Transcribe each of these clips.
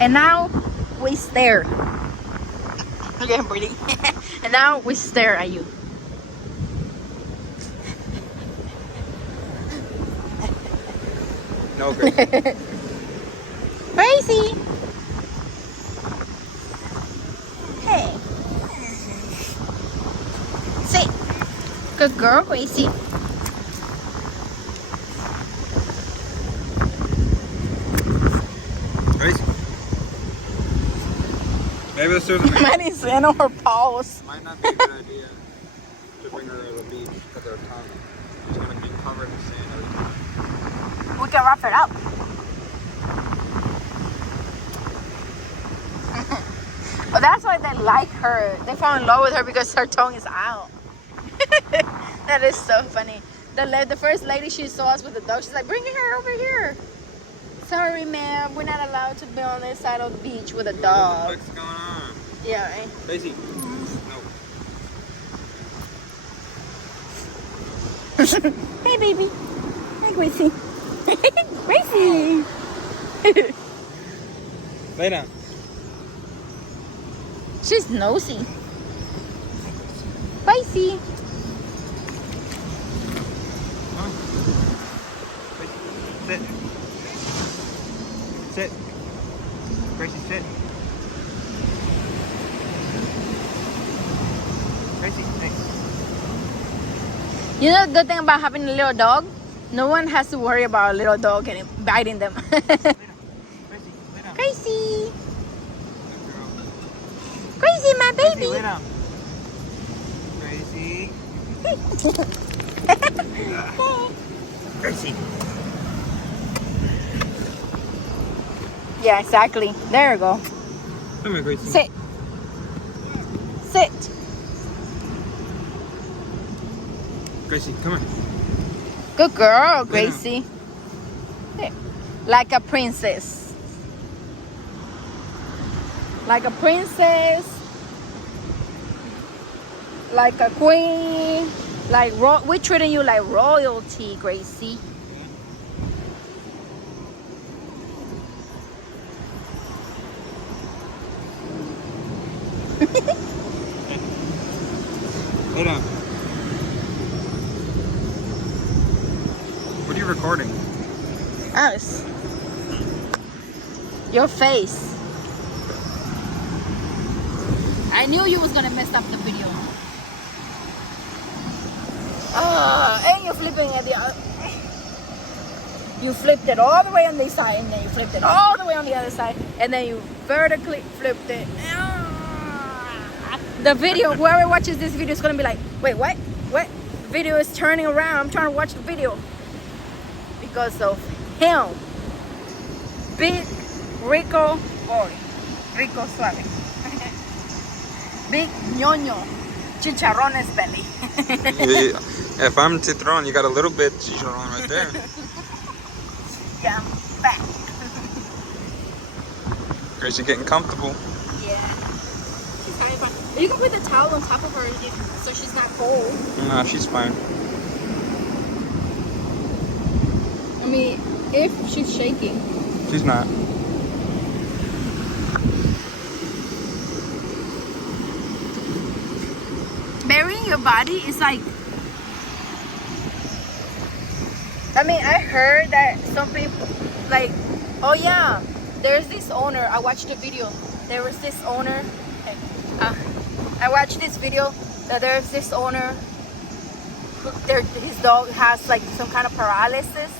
And now we stare. Look at him breathing. And now we stare at you. No, Gracie. Gracie. Hey. Sit. Good girl, Gracie. Gracie. Maybe let's do something. Manny's in on her paws. Might not be a good idea to bring her to the beach with her tongue. She's gonna be covered in sand every time. We can wrap it up. Well, that's why they like her. They fall in love with her because her tongue is out. That is so funny. The first lady she saw us with the dog, she's like, bring her over here. Sorry, ma'am, we're not allowed to be on this side of the beach with a dog. What's going on? Yeah, right? Gracie. No. Hey, baby. Hey, Gracie. Gracie. Lay down. She's nosy. Gracie. Sit. Sit. Gracie, sit. Gracie, hey. You know the good thing about having a little dog? No one has to worry about a little dog and biting them. Lay down. Gracie, lay down. Gracie. Good girl. Gracie, my Gracie, baby. lay down. Gracie. Gracie. Yeah, exactly. There you go. Come here, Gracie. Sit. Sit. Gracie, come here. Good girl, Gracie. There. Like a princess. Like a princess. Like a queen. Like we're treating you like royalty, Gracie. Lay down. What are you recording? Us. Your face. I knew you was gonna mess up the video. And you're flipping at the other. You flipped it all the way on this side, and then you flipped it all the way on the other side, and then you vertically flipped it. The video, whoever watches this video is gonna be like, wait, what? What? The video is turning around. I'm trying to watch the video. Because of him. Big Rico boy. Rico suave. Big ñoño. Chicharrones belly. If I'm Citron, you got a little bit chicharron right there. Yeah, I'm fat. Gracie getting comfortable. Yeah. She's having fun. You can put the towel on top of her so she's not cold. No, she's fine. I mean, if she's shaking. She's not. Burying your body is like, I mean, I heard that some people, like, oh yeah, there's this owner, I watched the video, there was this owner, I watched this video, that there's this owner, his dog has like some kind of paralysis,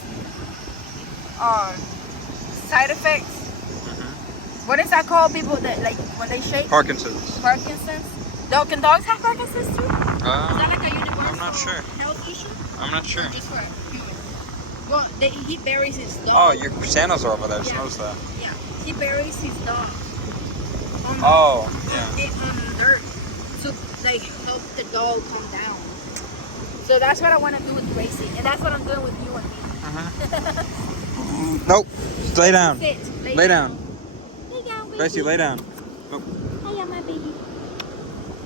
side effects. What is that called, people that, like, when they shake? Parkinson's. Parkinson's? Can dogs have Parkinson's too? Is that like a universal I'm not sure. health issue? I'm not sure. Or just for humans? Well, he buries his dog. Oh, your Santa's are over there. She knows that. Yeah, he buries his dog. On dirt to like help the dog calm down. So that's what I want to do with Gracie, and that's what I'm doing with you and me. Nope. Lay down. Sit. Lay down. Lay down, Gracie, lay down. Nope. Hiya, my baby.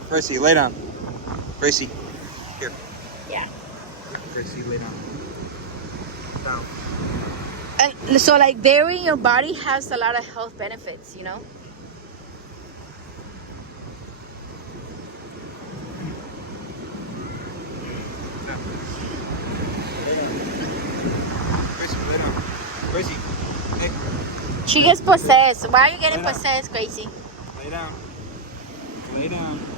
Gracie, lay down. Gracie, here. Yeah. Gracie, lay down. Down. And so like burying your body has a lot of health benefits, you know. Gracie, hey. She gets possessed. Why are you getting possessed, Gracie? Lay down. Lay down.